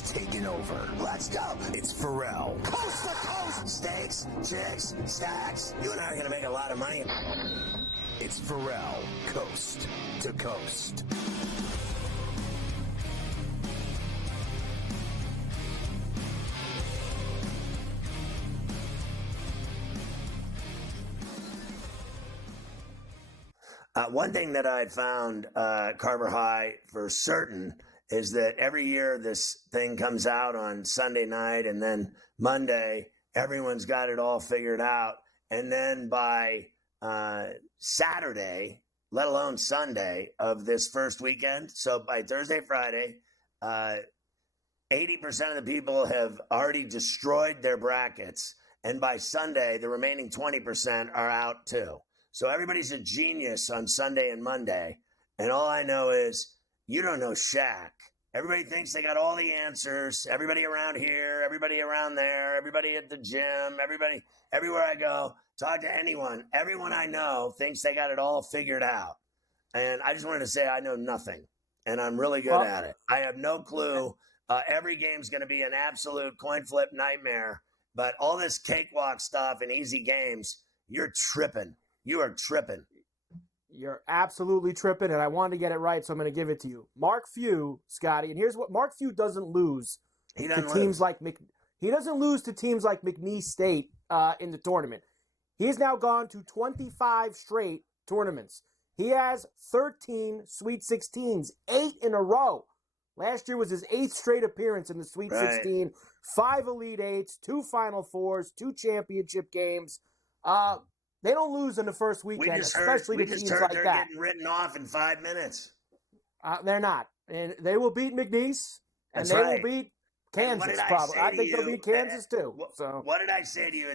has taken over. Let's go. It's Ferrall. Coast to coast. Steaks, chicks, stacks. You and I are going to make a lot of money. It's Ferrall, coast to coast. One thing that I found, Carver High, for certain, is that every year this thing comes out on Sunday night, and then Monday, everyone's got it all figured out. And then by Saturday, let alone Sunday, of this first weekend, so by Thursday, Friday, 80% of the people have already destroyed their brackets. And by Sunday, the remaining 20% are out too. So everybody's a genius on Sunday and Monday. And all I know is you don't know Shaq. Everybody thinks they got all the answers. Everybody around here, everybody around there, everybody at the gym, everybody, everywhere I go, talk to anyone. Everyone I know thinks they got it all figured out. And I just wanted to say I know nothing. And I'm really good at it. I have no clue. Every game's going to be an absolute coin flip nightmare. But all this cakewalk stuff and easy games, you're tripping. You are tripping. You're absolutely tripping, and I wanted to get it right, so I'm going to give it to you. Mark Few, Scotty, and here's what Mark Few doesn't lose he doesn't to teams like he doesn't lose to teams like McNeese State in the tournament. He has now gone to 25 straight tournaments. He has 13 Sweet 16s, 8 in a row. Last year was his 8th straight appearance in the Sweet 16, 5 Elite Eights, 2 Final Fours, 2 championship games. They don't lose in the first weekend, especially to teams like they're that. Getting written off in 5 minutes. They're not. And they will beat McNeese, and they will beat Kansas, probably. I think they'll beat Kansas, too. So what did I say to you,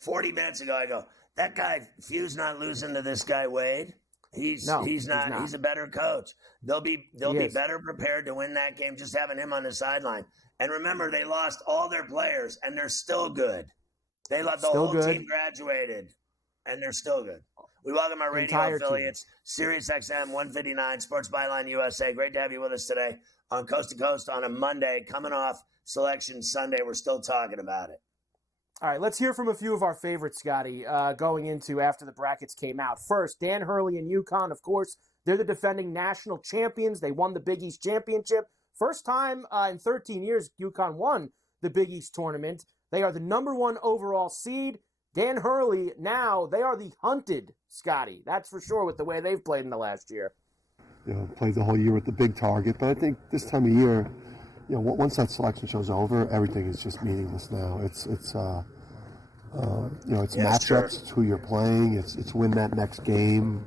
40 minutes ago? I go, that guy, Few's not losing to this guy, Wade. He's not. He's a better coach. They'll be better prepared to win that game just having him on the sideline. And remember, they lost all their players, and they're still good. They let the whole team graduated, and they're still good. We welcome our radio affiliates, Sirius XM 159, Sports Byline USA. Great to have you with us today on Coast to Coast on a Monday, coming off Selection Sunday. We're still talking about it. All right, let's hear from a few of our favorites, Scotty, going into after the brackets came out. First, Dan Hurley and UConn, of course. They're the defending national champions. They won the Big East Championship. First time in 13 years UConn won the Big East tournament. They are the number 1 overall seed. Dan Hurley, now, they are the hunted, Scotty. That's for sure with the way they've played in the last year. Played the whole year with the big target. But I think this time of year, once that selection show's over, everything is just meaningless now. It's matchups, it's who you're playing, it's win that next game.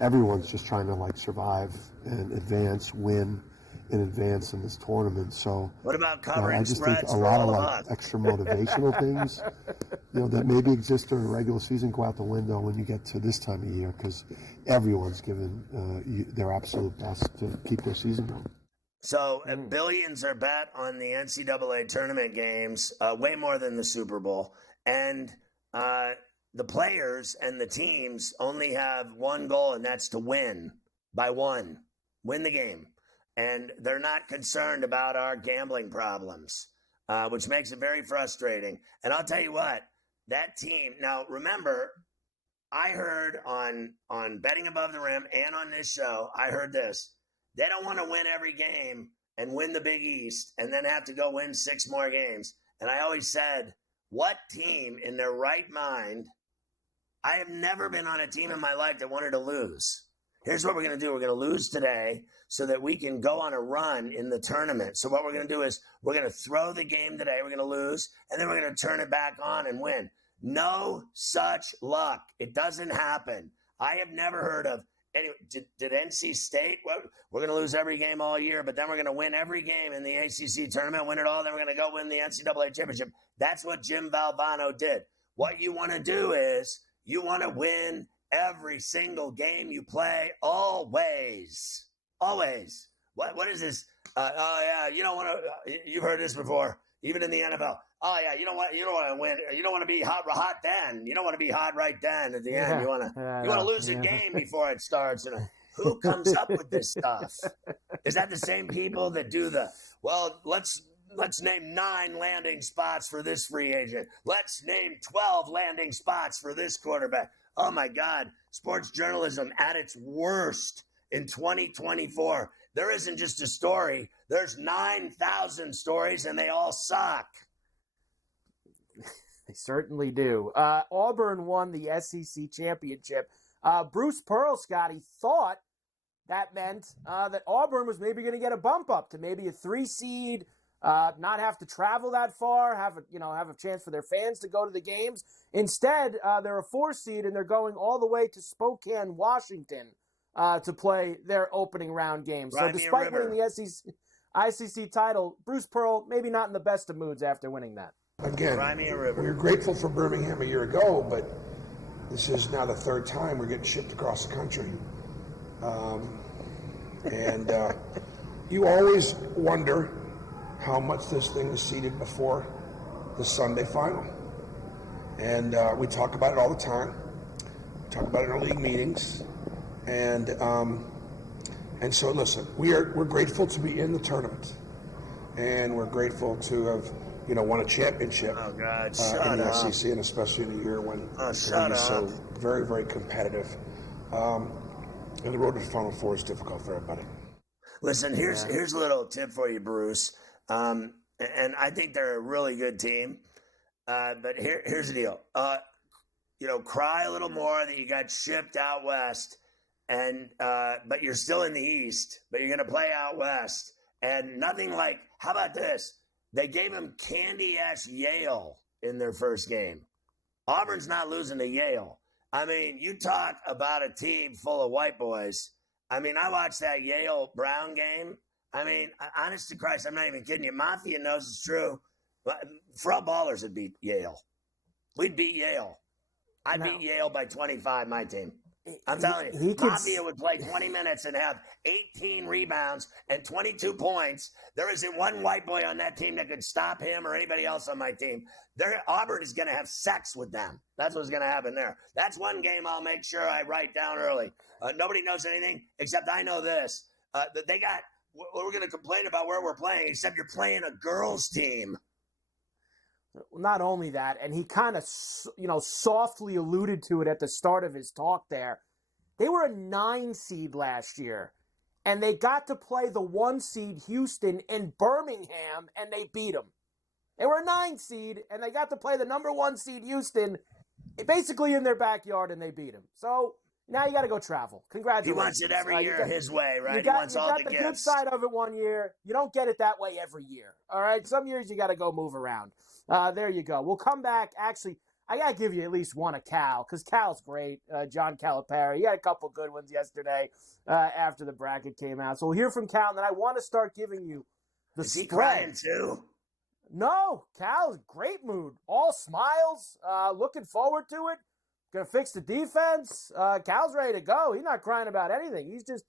Everyone's just trying to, survive and advance, win in advance in this tournament. So what about covering I just spreads think a lot of extra motivational things that maybe exist during the regular season go out the window when you get to this time of year, because everyone's given their absolute best to keep their season going. So billions are bet on the NCAA tournament games, way more than the Super Bowl, and the players and the teams only have one goal, and that's to win by 1, win the game. And they're not concerned about our gambling problems, which makes it very frustrating. And I'll tell you what, that team, now remember, I heard on Betting Above the Rim and on this show, I heard this. They don't want to win every game and win the Big East and then have to go win 6 more games. And I always said, what team in their right mind? I have never been on a team in my life that wanted to lose. Here's what we're going to do. We're going to lose today so that we can go on a run in the tournament. So what we're going to do is we're going to throw the game today. We're going to lose, and then we're going to turn it back on and win. No such luck. It doesn't happen. I have never heard of anyway. Did NC State? Well, we're going to lose every game all year, but then we're going to win every game in the ACC tournament, win it all. Then we're going to go win the NCAA championship. That's what Jim Valvano did. What you want to do is you want to win every single game you play, always. Always. What is this? You don't want to. You've heard this before, even in the NFL. Oh yeah, you don't want to win. You don't want to be hot then. You don't want to be hot right then at the end. You want to lose a game before it starts. Who comes up with this stuff? Is that the same people that do let's name 9 landing spots for this free agent. Let's name 12 landing spots for this quarterback. Oh my God, sports journalism at its worst in 2024. There isn't just a story. There's 9,000 stories and they all suck. They certainly do. Auburn won the SEC championship. Bruce Pearl, Scotty, thought that meant that Auburn was maybe going to get a bump up to maybe a 3 seed, not have to travel that far, have a chance for their fans to go to the games. Instead, they're a 4 seed and they're going all the way to Spokane, Washington, to play their opening round game. So despite winning the ICC title, Bruce Pearl maybe not in the best of moods after winning that. Again, we were grateful for Birmingham a year ago, but this is now the 3rd time we're getting shipped across the country. You always wonder how much this thing is seeded before the Sunday final. And we talk about it all the time. We talk about it in our league meetings. And so listen, we're grateful to be in the tournament. And we're grateful to have won a championship in the SEC, and especially in a year when it's so very, very competitive. And the road to the Final Four is difficult for everybody. Listen, here's a little tip for you, Bruce. And I think they're a really good team. But here's the deal. Cry a little more that you got shipped out west, and but you're still in the East, but you're going to play out west. And nothing like, how about this? They gave him candy-ass Yale in their first game. Auburn's not losing to Yale. I mean, you talk about a team full of white boys. I mean, I watched that Yale-Brown game. I mean, honest to Christ, I'm not even kidding you. Mafia knows it's true. Front Ballers would beat Yale. We'd beat Yale. I beat Yale by 25, my team. I'm telling you, Mafia would play 20 minutes and have 18 rebounds and 22 points. There isn't one white boy on that team that could stop him or anybody else on my team. Auburn is going to have sex with them. That's what's going to happen there. That's one game I'll make sure I write down early. Nobody knows anything except I know this. They got – we're going to complain about where we're playing, except you're playing a girls' team. Not only that, and he kind of, softly alluded to it at the start of his talk there. They were a 9 seed last year, and they got to play the 1 seed Houston in Birmingham, and they beat them. They were a 9 seed, and they got to play the number 1 seed Houston, basically in their backyard, and they beat them. So now you got to go travel. Congratulations. He wants it every year his way, right? He wants all the gifts. You got the good side of it one year. You don't get it that way every year. All right? Some years you got to go move around. There you go. We'll come back. Actually, I got to give you at least one of Cal, because Cal's great. John Calipari. He had a couple good ones yesterday after the bracket came out. So we'll hear from Cal, and then I want to start giving you the spread. Is he spread. crying too? No. Cal's great mood. All smiles. Looking forward to it. Going to fix the defense. Cal's ready to go. He's not crying about anything. He's just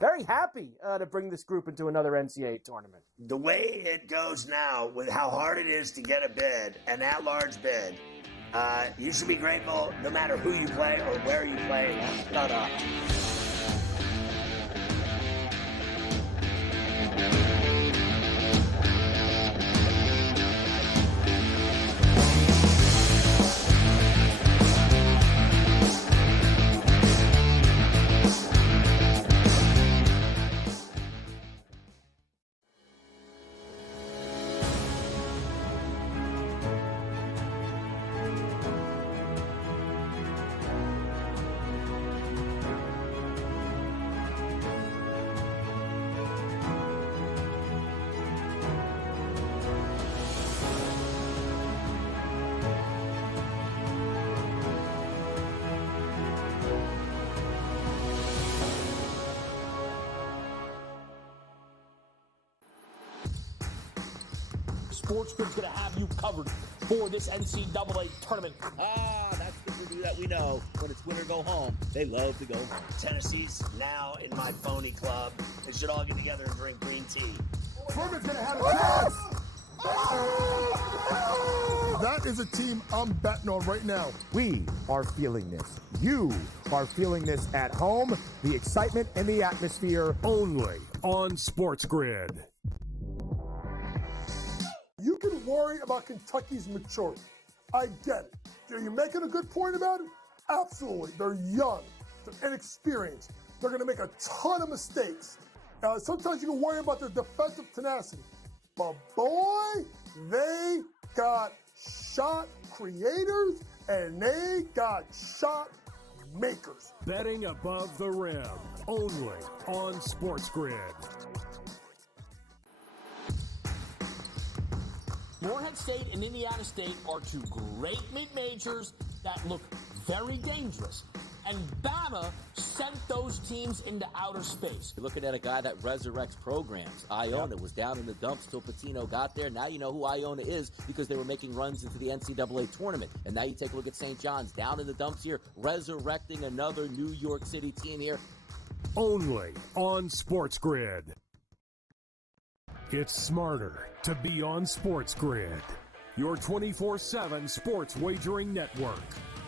very happy to bring this group into another NCAA tournament. The way it goes now, with how hard it is to get a bid, an at-large bid, you should be grateful no matter who you play or where you play. Shut up. SportsGrid's going to have you covered for this NCAA tournament. That's the Purdue that we know. When it's win or go home, they love to go home. Tennessee's now in my phony club. They should all get together and drink green tea. Furman's going to have a chance. That is a team I'm betting on right now. We are feeling this. You are feeling this at home. The excitement and the atmosphere. Only on SportsGrid. You can worry about Kentucky's maturity. I get it. Are you making a good point about it? Absolutely. They're young. They're inexperienced. They're going to make a ton of mistakes. Sometimes you can worry about their defensive tenacity. But boy, they got shot creators and they got shot makers. Betting above the rim. Only on SportsGrid. Morehead State and Indiana State are two great mid-majors that look very dangerous. And Bama sent those teams into outer space. You're looking at a guy that resurrects programs. Iona was down in the dumps till Pitino got there. Now you know who Iona is because they were making runs into the NCAA tournament. And now you take a look at St. John's down in the dumps here, resurrecting another New York City team here. Only on SportsGrid. It's smarter to be on SportsGrid. Your 24/7 sports wagering network.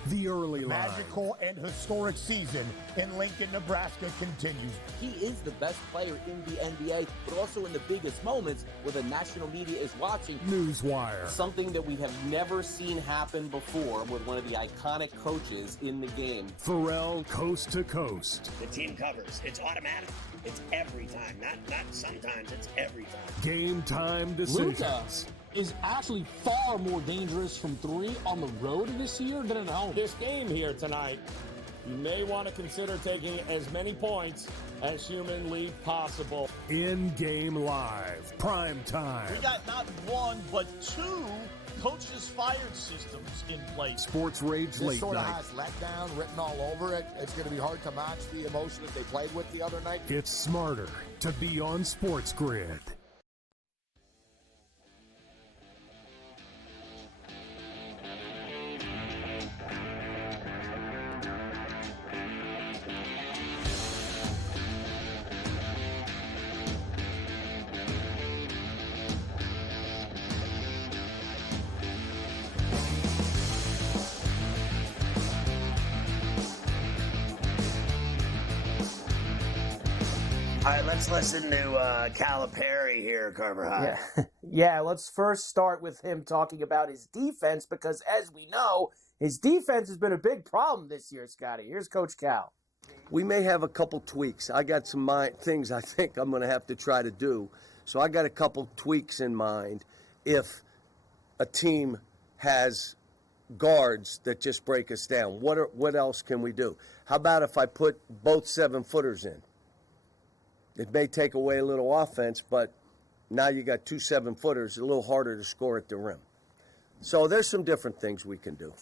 The early line. Magical and historic season in Lincoln, Nebraska continues. He is the best player in the NBA, but also in the biggest moments where the national media is watching. Newswire. Something that we have never seen happen before with one of the iconic coaches in the game. Ferrall coast to coast. The team covers. It's automatic. It's every time. Not sometimes. It's every time. Game time decisions. Luka is actually far more dangerous from three on the road this year than at home. This game here tonight, you may want to consider taking as many points as humanly possible. In-game live. Prime time. We got not one, but two coaches fired systems in place. Sports Rage This Late sort of Night. has letdown written all over it. It's going to be hard to match the emotion that they played with the other night. It's smarter to be on SportsGrid. All right, let's listen to Calipari here, Carver High. Yeah, let's first start with him talking about his defense because, as we know, his defense has been a big problem this year, Scotty. Here's Coach Cal. We may have a couple tweaks. I got some things I think I'm going to have to try to do. So I got a couple tweaks in mind if a team has guards that just break us down. What else can we do? How about if I put both 7-footers in? It may take away a little offense, but now you got 2 7-footers, a little harder to score at the rim. So there's some different things we can do.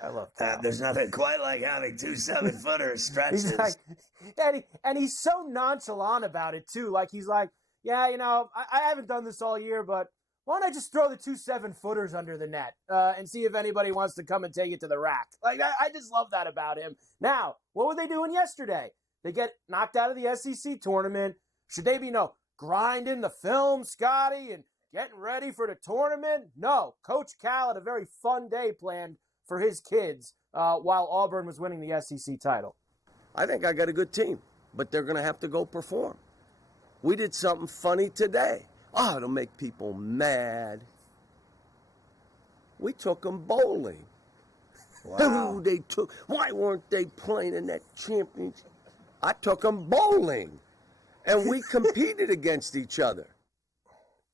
I love that. There's nothing quite like having 2 7-footers stretches. He's like, and he's so nonchalant about it, too. Like, he's like, yeah, you know, I haven't done this all year, but why don't I just throw the 2 7-footers under the net and see if anybody wants to come and take it to the rack? Like, I just love that about him. Now, what were they doing yesterday? They get knocked out of the SEC tournament. Should they be, grinding the film, Scotty, and getting ready for the tournament? No. Coach Cal had a very fun day planned for his kids while Auburn was winning the SEC title. I think I got a good team, but they're going to have to go perform. We did something funny today. Oh, it'll make people mad. We took them bowling. Wow. Why weren't they playing in that championship? I took them bowling, and we competed against each other.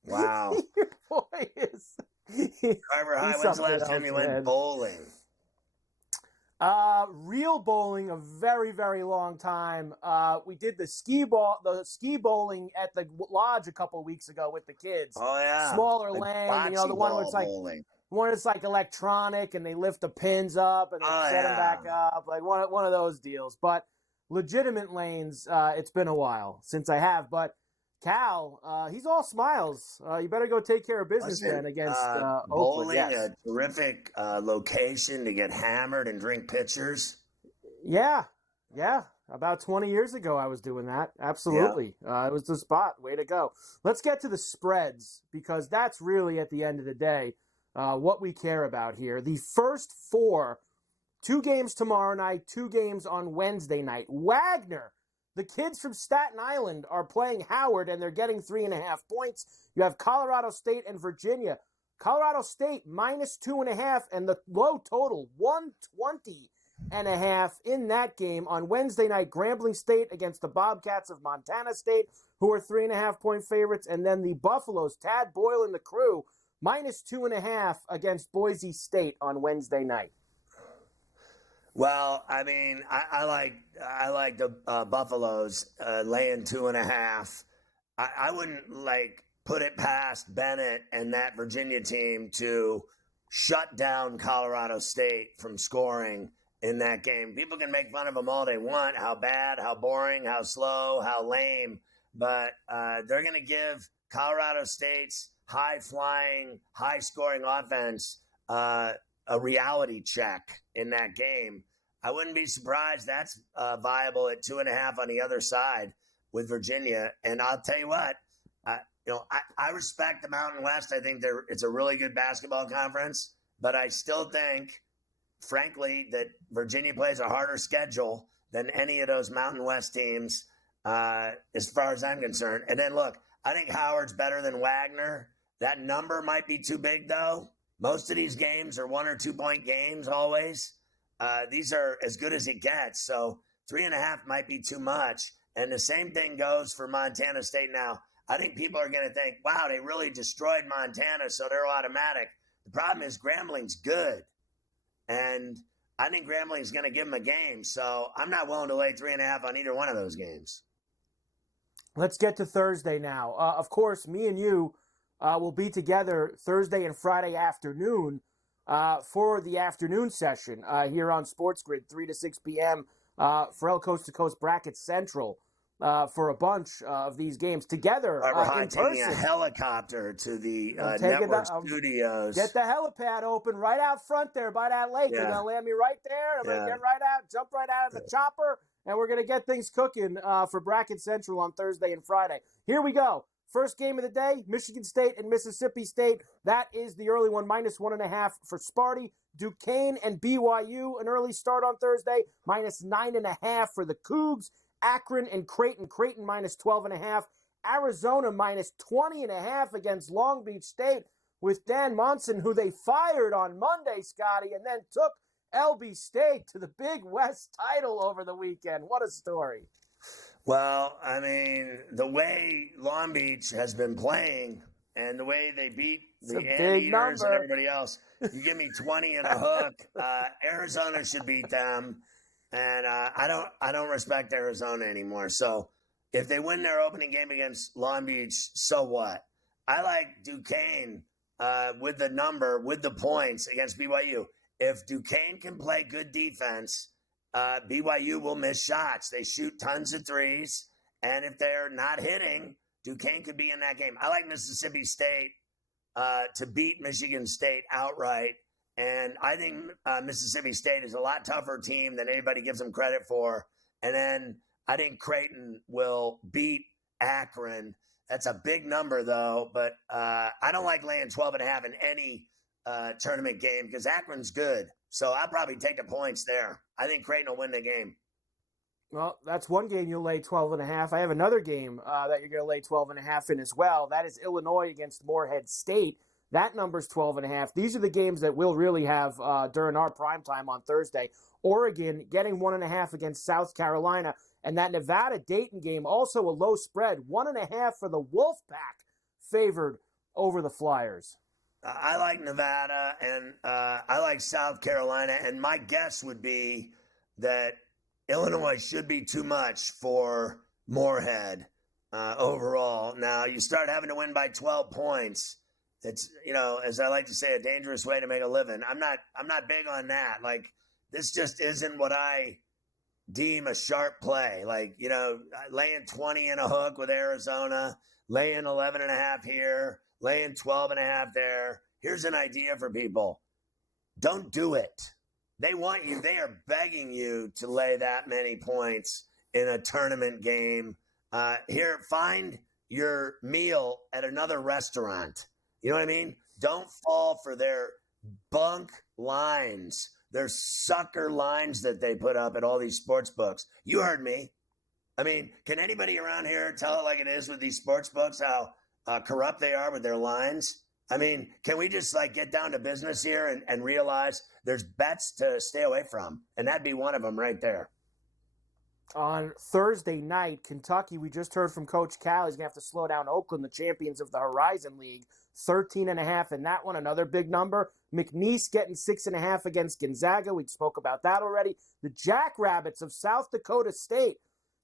Wow. Your boy is... Carver High, when's the last time you went bowling? Real bowling, a very, very long time. We did the ski bowling at the lodge a couple of weeks ago with the kids. Oh, yeah. Smaller Like lane, the one where it's like... bowling. One that's like electronic, and they lift the pins up and they set them back up, like one of those deals. But legitimate lanes, it's been a while since I have. But Cal, he's all smiles. You better go take care of business then against Oakland. Bowling, yes. a terrific location to get hammered and drink pitchers. Yeah. About 20 years ago, I was doing that. Absolutely. It was the spot. Way to go. Let's get to the spreads because that's really, at the end of the day, what we care about here. The first 4, 2 games tomorrow night, 2 games on Wednesday night. Wagner, the kids from Staten Island, are playing Howard, and they're getting 3.5 points. You have Colorado State and Virginia. Colorado State minus 2.5, and the low total 120.5 in that game. On Wednesday night, Grambling State against the Bobcats of Montana State, who are 3.5-point favorites, and then the Buffaloes, Tad Boyle and the crew, minus 2.5 against Boise State on Wednesday night. Well, I mean, I like the Buffaloes laying 2.5. I wouldn't put it past Bennett and that Virginia team to shut down Colorado State from scoring in that game. People can make fun of them all they want, how bad, how boring, how slow, how lame, but they're going to give Colorado State's high-flying, high-scoring offense a reality check in that game. I wouldn't be surprised that's viable at 2.5 on the other side with Virginia. And I'll tell you what, I respect the Mountain West. I think it's a really good basketball conference, but I still think, frankly, that Virginia plays a harder schedule than any of those Mountain West teams, as far as I'm concerned. And then, look, I think Howard's better than Wagner. That number might be too big, though. Most of these games are 1 or 2 point games always. These are as good as it gets. So 3.5 might be too much. And the same thing goes for Montana State now. I think people are going to think, wow, they really destroyed Montana, so they're automatic. The problem is Grambling's good. And I think Grambling's going to give them a game. So I'm not willing to lay 3.5 on either one of those games. Let's get to Thursday now. Of course, me and you will be together Thursday and Friday afternoon for the afternoon session here on SportsGrid, 3 to 6 p.m. For El Coast to Coast Bracket Central. For a bunch of these games together in taking person. a helicopter to the network studios. Get the helipad open right out front there by that lake. You're going to land me right there. I'm going to get right out, jump right out of the chopper, and we're going to get things cooking for Bracket Central on Thursday and Friday. Here we go. First game of the day, Michigan State and Mississippi State. That is the early one, minus 1.5 for Sparty. Duquesne and BYU, an early start on Thursday, minus 9.5 for the Cougs. Akron and Creighton minus 12.5. Arizona minus 20.5 against Long Beach State with Dan Monson, who they fired on Monday, Scotty, and then took LB State to the Big West title over the weekend. What a story. Well, I mean, the way Long Beach has been playing and the way they beat the Anteaters and everybody else, you give me 20 and a hook. Arizona should beat them. And I don't respect Arizona anymore. So if they win their opening game against Long Beach, so what? I like Duquesne with the points against BYU. If Duquesne can play good defense, BYU will miss shots. They shoot tons of threes. And if they're not hitting, Duquesne could be in that game. I like Mississippi State to beat Michigan State outright. And I think Mississippi State is a lot tougher team than anybody gives them credit for. And then I think Creighton will beat Akron. That's a big number, though. But I don't like laying 12.5 in any tournament game because Akron's good. So I'll probably take the points there. I think Creighton will win the game. Well, that's one game you'll lay 12.5. I have another game that you're going to lay 12.5 in as well. That is Illinois against Morehead State. That number's 12.5. These are the games that we'll really have during our primetime on Thursday. Oregon getting 1.5 against South Carolina. And that Nevada-Dayton game, also a low spread, 1.5 for the Wolfpack, favored over the Flyers. I like Nevada, and I like South Carolina. And my guess would be that Illinois should be too much for Morehead overall. Now, you start having to win by 12 points. It's, as I like to say, a dangerous way to make a living. I'm not big on that. Like, this just isn't what I deem a sharp play. Like, laying 20 in a hook with Arizona, laying 11.5 here, laying 12.5 there. Here's an idea for people. Don't do it. They want you. They are begging you to lay that many points in a tournament game. Here, find your meal at another restaurant. You know what I mean? don't fall for their bunk lines, their sucker lines that they put up at all these sports books. You heard me. I mean, can anybody around here tell it like it is with these sports books, how corrupt they are with their lines? I mean, can we just get down to business here and realize there's bets to stay away from? And that'd be one of them right there. On Thursday night, Kentucky, we just heard from Coach Cal. He's going to have to slow down Oakland, the champions of the Horizon League. 13.5 in that one, another big number. McNeese getting 6.5 against Gonzaga. We spoke about that already. The Jackrabbits of South Dakota State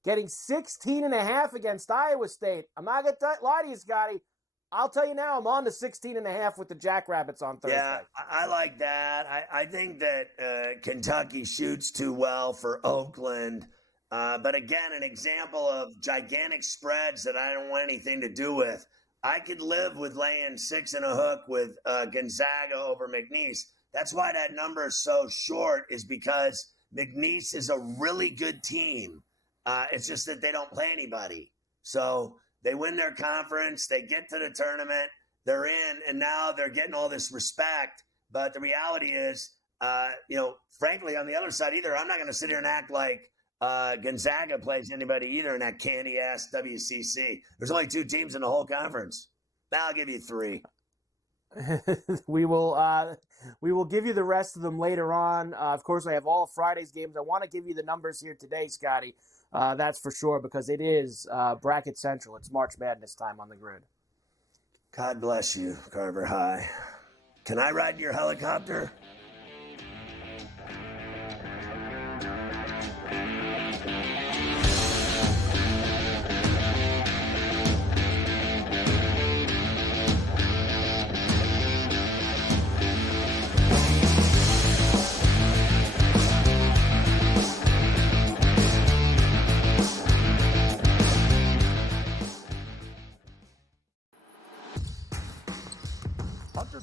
getting 16.5 against Iowa State. I'm not going to lie to you, Scotty. I'll tell you now, I'm on to 16.5 with the Jackrabbits on Thursday. Yeah, I like that. I think that Kentucky shoots too well for Oakland. But again, an example of gigantic spreads that I don't want anything to do with. I could live with laying 6 and a hook with Gonzaga over McNeese. That's why that number is so short, is because McNeese is a really good team. It's just that they don't play anybody. So they win their conference, they get to the tournament, they're in, and now they're getting all this respect. But the reality is, frankly, on the other side either, I'm not going to sit here and act like Gonzaga plays anybody either in that candy-ass WCC. There's only 2 teams in the whole conference. Now I'll give you 3. We will give you the rest of them later on. Of course, I have all of Friday's games. I want to give you the numbers here today, Scotty. That's for sure, because it is Bracket Central. It's March Madness time on the grid. God bless you, Carver High. Can I ride in your helicopter?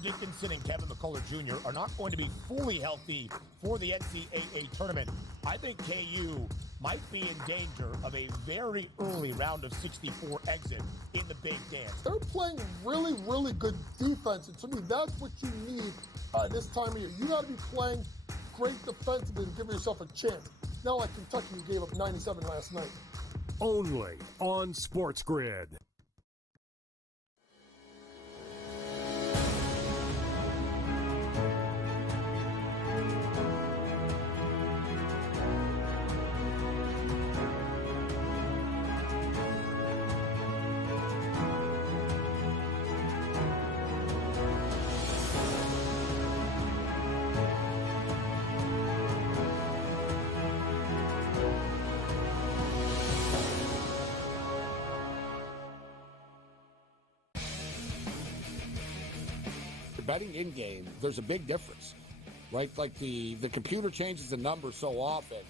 Dickinson and Kevin McCullough Jr. are not going to be fully healthy for the NCAA tournament. I think KU might be in danger of a very early round of 64 exit in the Big Dance. They're playing really, really good defense, and to me, that's what you need this time of year. You got to be playing great defensively to give yourself a chance. Not like Kentucky, who gave up 97 last night. Only on SportsGrid. Betting in-game, there's a big difference, right? Like the computer changes the number so often.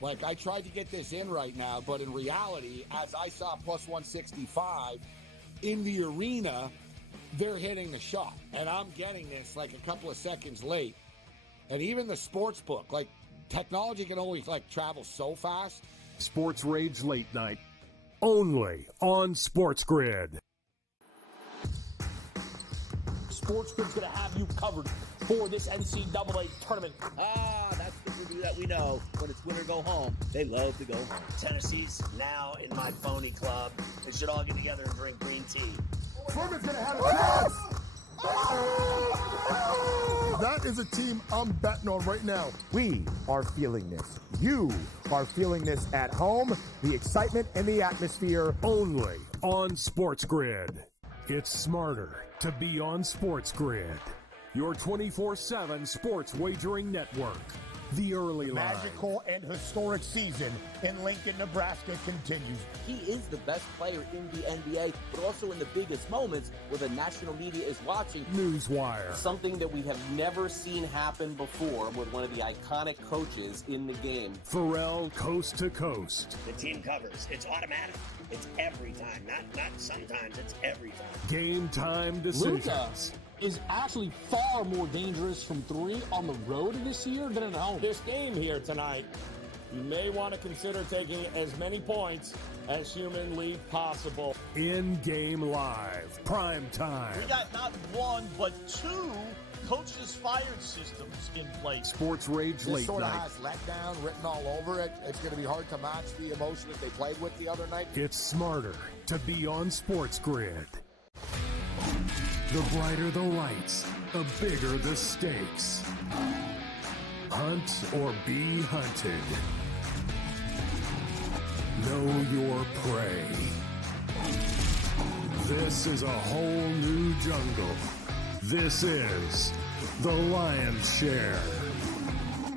Like, I tried to get this in right now, but in reality, as I saw plus 165 in the arena, they're hitting the shot. And I'm getting this like a couple of seconds late. And even the sports book, like, technology can only travel so fast. Sports Rage Late Night. Only on SportsGrid. SportsGrid's going to have you covered for this NCAA tournament. That's the Purdue that we know. When it's win or go home, they love to go home. Tennessee's now in my phony club. They should all get together and drink green tea. Furman's going to have a chance. That is a team I'm betting on right now. We are feeling this. You are feeling this at home. The excitement and the atmosphere. Only on SportsGrid. It's smarter to be on SportsGrid, your 24/7 sports wagering network. The early line. Magical and historic season in Lincoln, Nebraska continues. He is the best player in the NBA, but also in the biggest moments where the national media is watching. Newswire. Something that we have never seen happen before with one of the iconic coaches in the game. Ferrall coast to coast. The team covers. It's automatic. It's every time. Not sometimes. It's every time. Game time decisions. Luka is actually far more dangerous from 3 on the road this year than at home. This game here tonight you may want to consider taking as many points as humanly possible. In-game live, prime time. We got not one, but two coaches fired systems in place. Sports Rage This Late sort of Night. has letdown written all over it. It's going to be hard to match the emotion that they played with the other night. It's smarter to be on SportsGrid. The brighter the lights, the bigger the stakes. Hunt or be hunted. Know your prey. This is a whole new jungle. This is The Lion's Share.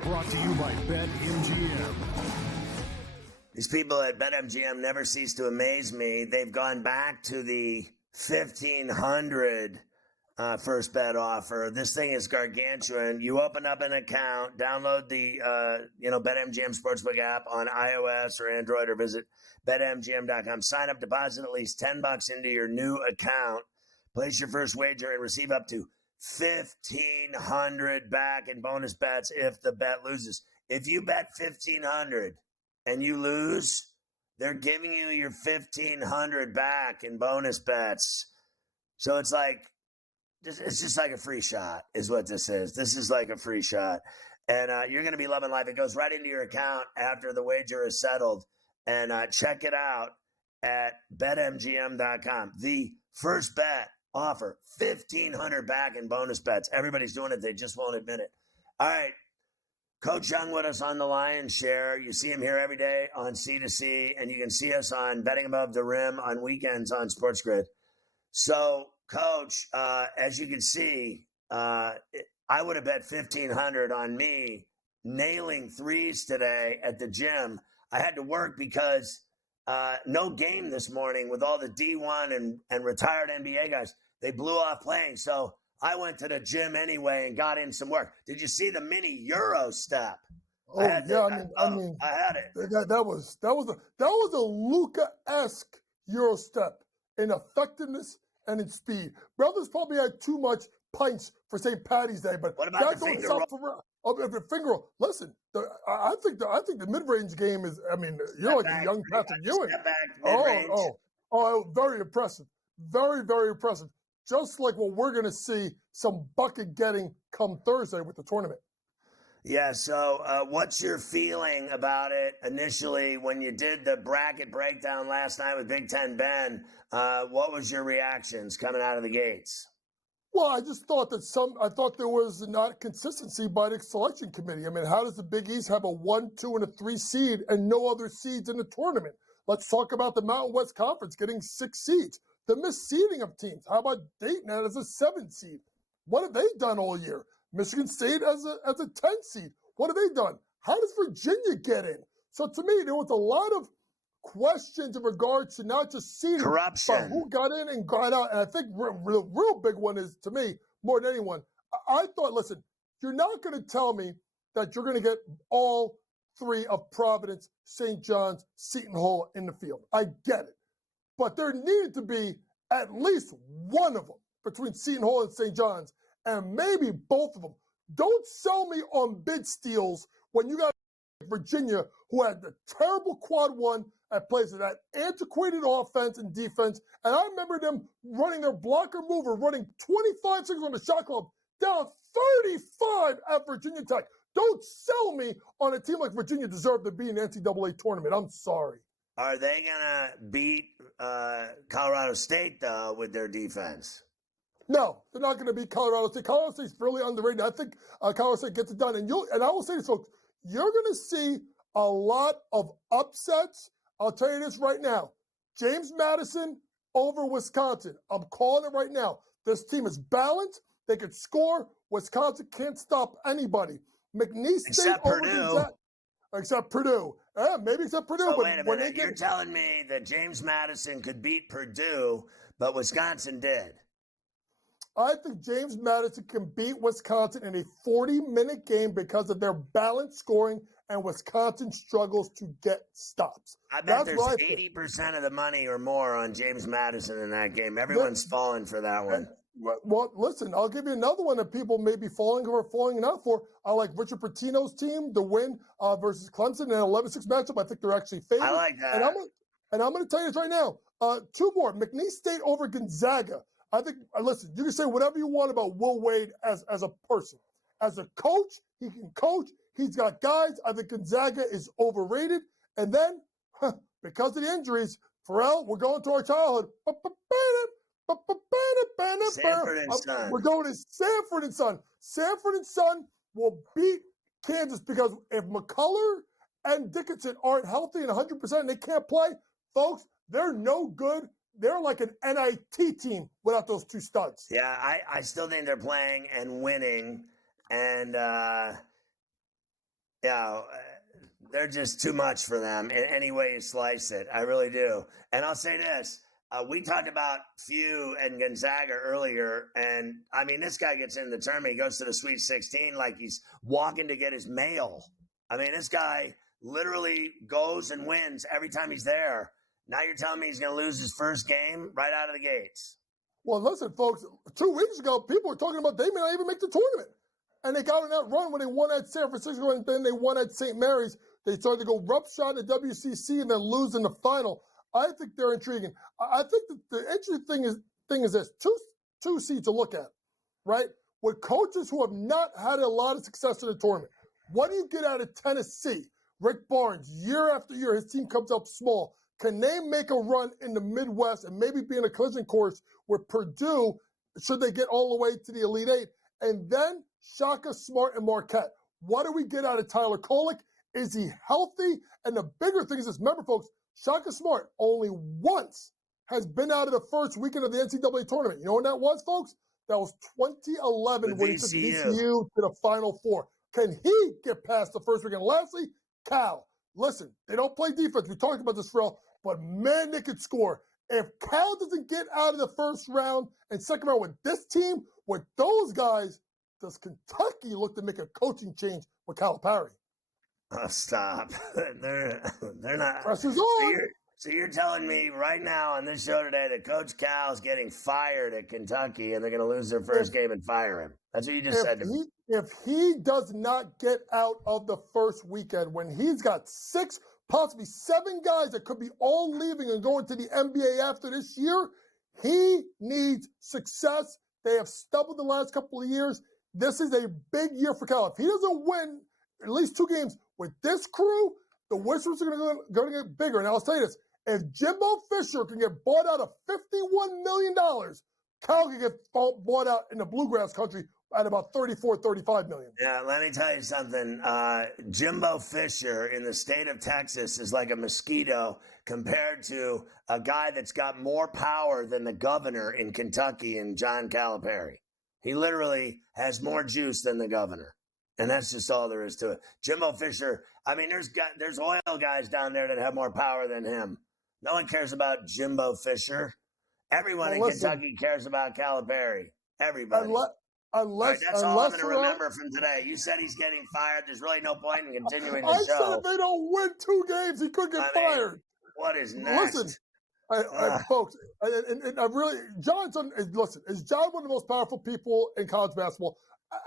Brought to you by BetMGM. These people at BetMGM never cease to amaze me. They've gone back to the 1,500 first bet offer. This thing is gargantuan. You open up an account, download the BetMGM Sportsbook app on iOS or Android, or visit BetMGM.com. Sign up, deposit at least $10 into your new account. Place your first wager and receive up to $1,500 back in bonus bets if the bet loses. If you bet $1,500 and you lose, they're giving you your $1,500 back in bonus bets. So it's just like a free shot is what this is. This is like a free shot. And you're going to be loving life. It goes right into your account after the wager is settled. And check it out at BetMGM.com. The first bet offer, $1,500 back in bonus bets. Everybody's doing it. They just won't admit it. All right. Coach Young with us on the Lion's Share. You see him here every day on C2C, and you can see us on Betting Above the Rim on weekends on SportsGrid. So, Coach, as you can see, I would have bet $1,500 on me nailing threes today at the gym. I had to work because no game this morning with all the D1 and retired NBA guys. They blew off playing, so I went to the gym anyway and got in some work. Did you see the mini Euro step? Oh I had it. That was a Luka-esque Euro step in effectiveness and in speed. Brothers probably had too much pints for St. Patty's Day, but what about that the don't finger stop for the finger roll. Listen, I think the mid-range game is. I mean, you're like a young Patrick Ewing. Very impressive, very very impressive. Just like what we're going to see some bucket getting come Thursday with the tournament. Yeah, so what's your feeling about it initially when you did the bracket breakdown last night with Big Ten Ben? What was your reactions coming out of the gates? Well, I just thought I thought there was not consistency by the selection committee. I mean, how does the Big East have a 1, 2, and a 3 seed and no other seeds in the tournament? Let's talk about the Mountain West Conference getting 6 seeds. The misseeding of teams. How about Dayton as a 7 seed? What have they done all year? Michigan State as a 10 seed. What have they done? How does Virginia get in? So to me, there was a lot of questions in regards to not just seeding, corruption, but who got in and got out. And I think the real big one is, to me, more than anyone, I thought, listen, you're not going to tell me that you're going to get all 3 of Providence, St. John's, Seton Hall in the field. I get it. But there needed to be at least one of them between Seton Hall and St. John's, and maybe both of them. Don't sell me on bid steals when you got Virginia, who had the terrible quad one that plays that antiquated offense and defense. And I remember them running their blocker mover, running 25 seconds on the shot clock, down 35 at Virginia Tech. Don't sell me on a team like Virginia deserved to be in the NCAA tournament. I'm sorry. Are they going to beat Colorado State, though, with their defense? No, they're not going to beat Colorado State. Colorado State's really underrated. I think Colorado State gets it done. And I will say this, folks, you're going to see a lot of upsets. I'll tell you this right now. James Madison over Wisconsin. I'm calling it right now. This team is balanced. They can score. Wisconsin can't stop anybody. McNeese State except over Purdue. Gonzaga. Except Purdue. Maybe except Purdue. So but wait a when minute. You're telling me that James Madison could beat Purdue, but Wisconsin did? I think James Madison can beat Wisconsin in a 40-minute game because of their balanced scoring, and Wisconsin struggles to get stops. I bet there's 80% of the money or more on James Madison in that game. Everyone's falling for that one. Well, listen, I'll give you another one that people may be falling out for. I like Richard Pitino's team to win versus Clemson in an 11-6 matchup. I think they're actually favored. I like that. And I'm going to tell you this right now. Two more. McNeese State over Gonzaga. I think, listen, you can say whatever you want about Will Wade as a person. As a coach, he can coach. He's got guys. I think Gonzaga is overrated. And then, because of the injuries, Ferrall, we're going to our childhood. Sanford and Son. We're going to Sanford and Son. Sanford and Son will beat Kansas because if McCullough and Dickinson aren't healthy and 100% and they can't play, folks, they're no good. They're like an NIT team without those two studs. Yeah, I still think they're playing and winning. And, they're just too much for them in any way you slice it. I really do. And I'll say this. We talked about Few and Gonzaga earlier, and, I mean, this guy gets into the tournament. He goes to the Sweet 16 like he's walking to get his mail. I mean, this guy literally goes and wins every time he's there. Now you're telling me he's going to lose his first game right out of the gates. Well, listen, folks, 2 weeks ago, people were talking about they may not even make the tournament. And they got on that run when they won at San Francisco and then they won at St. Mary's. They started to go roughshod in the WCC and then lose in the final. I think they're intriguing. I think that the interesting thing is this, two seeds to look at, right? With coaches who have not had a lot of success in the tournament. What do you get out of Tennessee? Rick Barnes, year after year, his team comes up small. Can they make a run in the Midwest and maybe be in a collision course with Purdue, should they get all the way to the Elite Eight? And then Shaka Smart and Marquette. What do we get out of Tyler Kolek? Is he healthy? And the bigger thing is this. Remember, folks, Shaka Smart only once has been out of the first weekend of the NCAA tournament. You know when that was, folks? That was 2011 when he took VCU to the Final Four. Can he get past the first weekend? Lastly, Cal. Listen, they don't play defense. We talked about this, Ferrall, but man, they could score. If Cal doesn't get out of the first round and second round with this team, with those guys, does Kentucky look to make a coaching change with Calipari? Oh, stop. They're not. Pressure's on. So you're telling me right now on this show today that Coach Cal's getting fired at Kentucky and they're going to lose their first game and fire him. That's what you just said to me. If he does not get out of the first weekend, when he's got 6, possibly 7 guys that could be all leaving and going to the NBA after this year, he needs success. They have stumbled the last couple of years. This is a big year for Cal. If he doesn't win at least 2 games with this crew, the whistles are going to get bigger. And I'll tell you this, if Jimbo Fisher can get bought out of $51 million, Cal can get bought out in the bluegrass country at about $34-35 million. Yeah, let me tell you something. Jimbo Fisher in the state of Texas is like a mosquito compared to a guy that's got more power than the governor in Kentucky and John Calipari. He literally has more juice than the governor. And that's just all there is to it. Jimbo Fisher, I mean, there's oil guys down there that have more power than him. No one cares about Jimbo Fisher. Everyone in Kentucky cares about Calipari. Everybody. That's all I'm going to remember from today. You said he's getting fired. There's really no point in continuing the show. I said if they don't win 2 games, he could get fired. What is next? Listen, folks, and I really, is John one of the most powerful people in college basketball?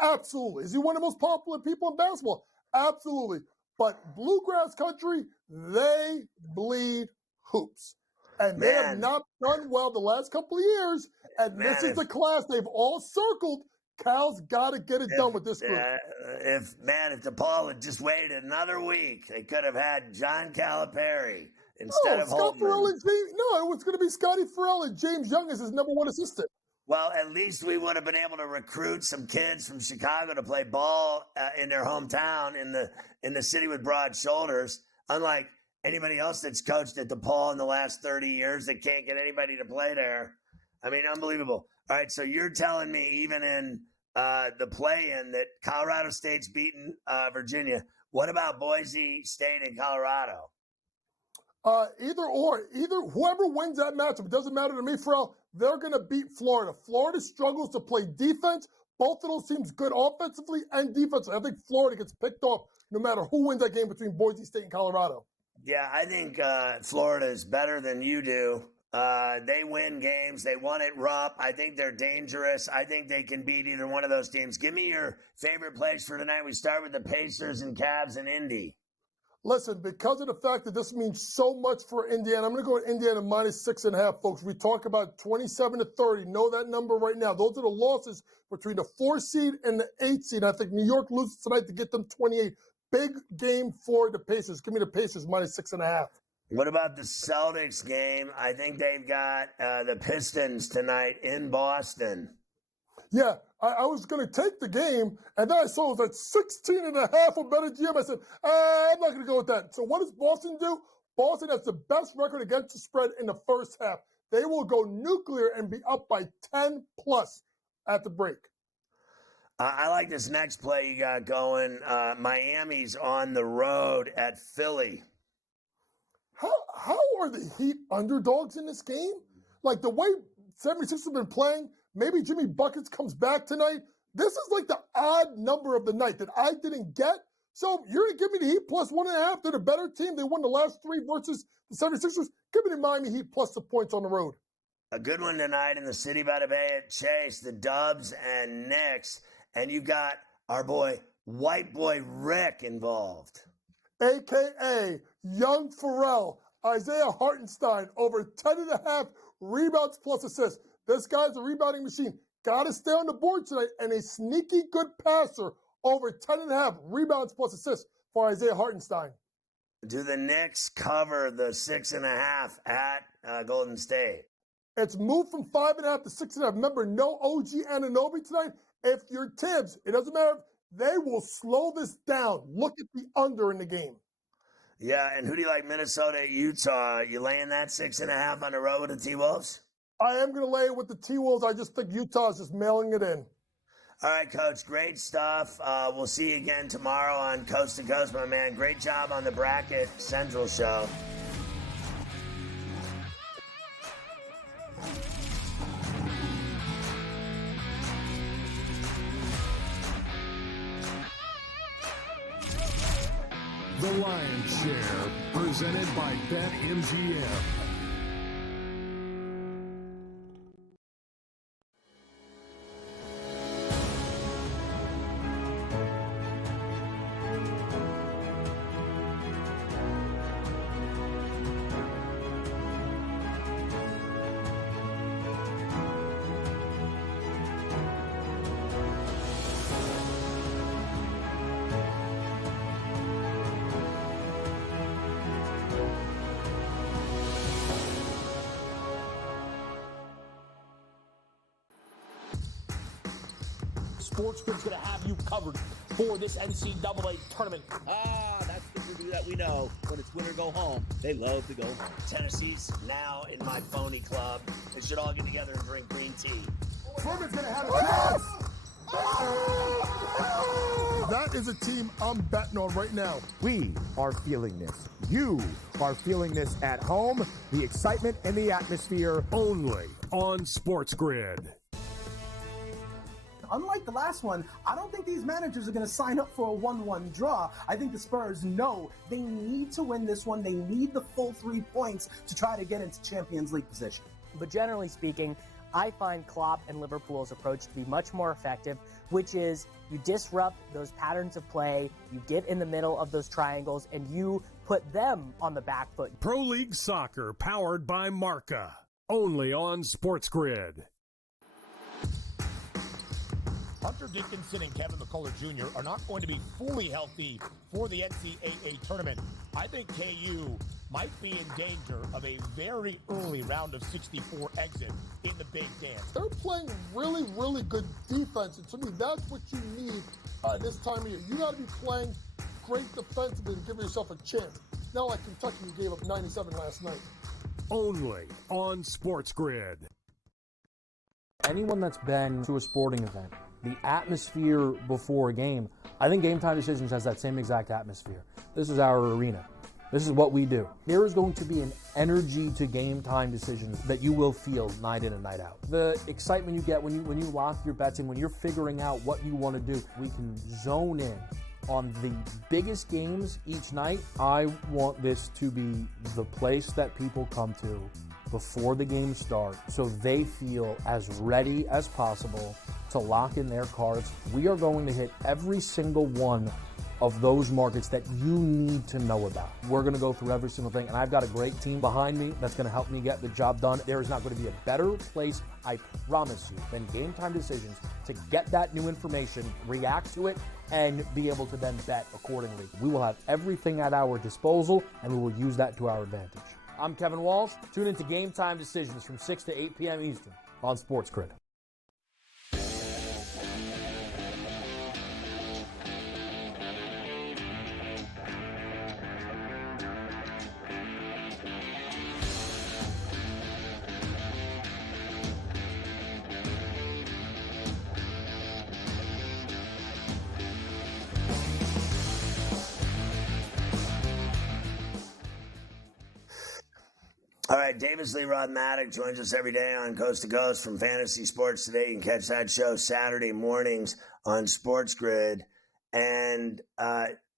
Absolutely. Is he one of the most popular people in basketball? Absolutely. But bluegrass country, they bleed hoops. And they have not done well the last couple of years. And this is the class they've all circled. Cal's got to get it done with this group. If DePaul had just waited another week, they could have had John Calipari instead of Scott Holtman. Ferrall and it was going to be Scotty Ferrall and James Young as his number 1 assistant. Well, at least we would have been able to recruit some kids from Chicago to play ball in their hometown in the city with broad shoulders, unlike anybody else that's coached at DePaul in the last 30 years that can't get anybody to play there. I mean, unbelievable. All right, so you're telling me even in the play-in that Colorado State's beaten Virginia. What about Boise State and Colorado? Either whoever wins that matchup, it doesn't matter to me, Ferrall, they're going to beat Florida. Florida struggles to play defense. Both of those teams good offensively and defensively. I think Florida gets picked off no matter who wins that game between Boise State and Colorado. Yeah, I think Florida is better than you do. They win games. They won at Rupp. I think they're dangerous. I think they can beat either one of those teams. Give me your favorite plays for tonight. We start with the Pacers and Cavs and Indy. Listen, because of the fact that this means so much for Indiana, I'm going to go with Indiana minus 6.5, folks. We talk about 27-30. Know that number right now. Those are the losses between the 4 seed and the 8 seed. I think New York loses tonight to get them 28. Big game for the Pacers. Give me the Pacers minus 6.5. What about the Celtics game? I think they've got the Pistons tonight in Boston. Yeah, I was going to take the game, and then I saw it was at 16.5 or better GM. I said, I'm not going to go with that. So what does Boston do? Boston has the best record against the spread in the first half. They will go nuclear and be up by 10+ at the break. I like this next play you got going. Miami's on the road at Philly. How are the Heat underdogs in this game? Like the way 76ers have been playing, maybe Jimmy Buckets comes back tonight. This is like the odd number of the night that I didn't get. So you're going to give me the Heat plus 1.5. They're the better team. They won the last 3 versus the 76ers. Give me the Miami Heat plus the points on the road. A good one tonight in the City by the Bay at Chase, the Dubs and Knicks. And you've got our boy, white boy Rick involved. A.K.A. Young Ferrall, Isaiah Hartenstein, over 10.5 rebounds plus assists. This guy's a rebounding machine. Got to stay on the board tonight, and a sneaky good passer, over 10.5 rebounds plus assists for Isaiah Hartenstein. Do the Knicks cover the 6.5 at Golden State? It's moved from 5.5 to 6.5. Remember, no OG Anunoby tonight. If you're Tibbs, it doesn't matter. They will slow this down. Look at the under in the game. Yeah, and who do you like, Minnesota at Utah? You laying that 6.5 on the road with the T-Wolves? I am going to lay it with the T-Wolves. I just think Utah is just mailing it in. All right, Coach, great stuff. We'll see you again tomorrow on Coast to Coast, my man. Great job on the Bracket Central show. The Lion's Share, presented by BetMGM. SportsGrid's going to have you covered for this NCAA tournament. That's the Purdue that we know. When it's win or go home, they love to go home. Tennessee's now in my phony club. They should all get together and drink green tea. Furman's going to have a chance. That is a team I'm betting on right now. We are feeling this. You are feeling this at home. The excitement and the atmosphere. Only on SportsGrid. Unlike the last one, I don't think these managers are going to sign up for a 1-1 draw. I think the Spurs know they need to win this one. They need the full 3 points to try to get into Champions League position. But generally speaking, I find Klopp and Liverpool's approach to be much more effective, which is you disrupt those patterns of play, you get in the middle of those triangles, and you put them on the back foot. Pro League Soccer, powered by Marca. Only on SportsGrid. Hunter Dickinson and Kevin McCullough Jr. are not going to be fully healthy for the NCAA tournament. I think KU might be in danger of a very early round of 64 exit in the Big Dance. They're playing really, really good defense, and to me, that's what you need this time of year. You got to be playing great defensively to give yourself a chance. Not like Kentucky, who gave up 97 last night. Only on SportsGrid. Anyone that's been to a sporting event, the atmosphere before a game, I think Game Time Decisions has that same exact atmosphere. This is our arena. This is what we do. There is going to be an energy to Game Time Decisions that you will feel night in and night out. The excitement you get when you lock your bets in, when you're figuring out what you want to do, we can zone in on the biggest games each night. I want this to be the place that people come to before the game starts so they feel as ready as possible to lock in their cards. We are going to hit every single one of those markets that you need to know about. We're going to go through every single thing, and I've got a great team behind me that's going to help me get the job done. There is not going to be a better place, I promise you, than Game Time Decisions to get that new information, react to it, and be able to then bet accordingly. We will have everything at our disposal, and we will use that to our advantage. I'm Kevin Walsh. Tune into Game Time Decisions from 6 to 8 p.m. Eastern on SportsGrid. All right, Davis Lee Rothmatic joins us every day on Coast to Coast from Fantasy Sports Today. You can catch that show Saturday mornings on SportsGrid. And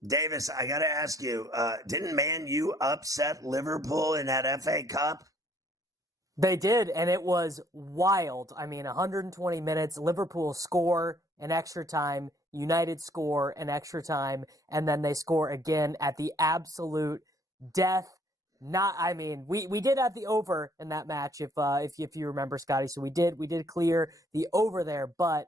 Davis, I got to ask you, didn't Man U upset Liverpool in that FA Cup? They did, and it was wild. I mean, 120 minutes, Liverpool score in extra time, United score in extra time, and then they score again at the absolute death. We did have the over in that match, if you remember, Scotty. So we did clear the over there, but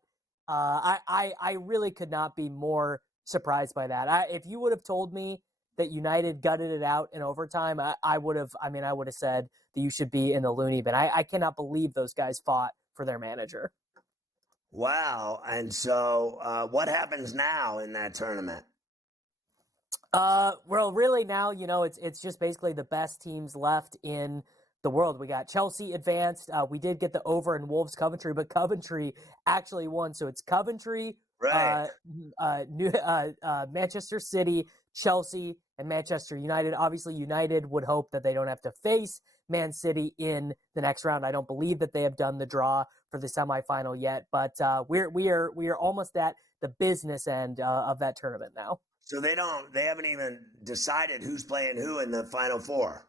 I really could not be more surprised by that. If you would have told me that United gutted it out in overtime, I would have said that you should be in the loony bin. I cannot believe those guys fought for their manager. Wow. And so what happens now in that tournament? Well, really now, it's just basically the best teams left in the world. We got Chelsea advanced. We did get the over in Wolves Coventry, but Coventry actually won. So it's Coventry, right. Manchester City, Chelsea, and Manchester United. Obviously, United would hope that they don't have to face Man City in the next round. I don't believe that they have done the draw for the semifinal yet, but we are almost at the business end of that tournament now. So they haven't even decided who's playing who in the Final Four.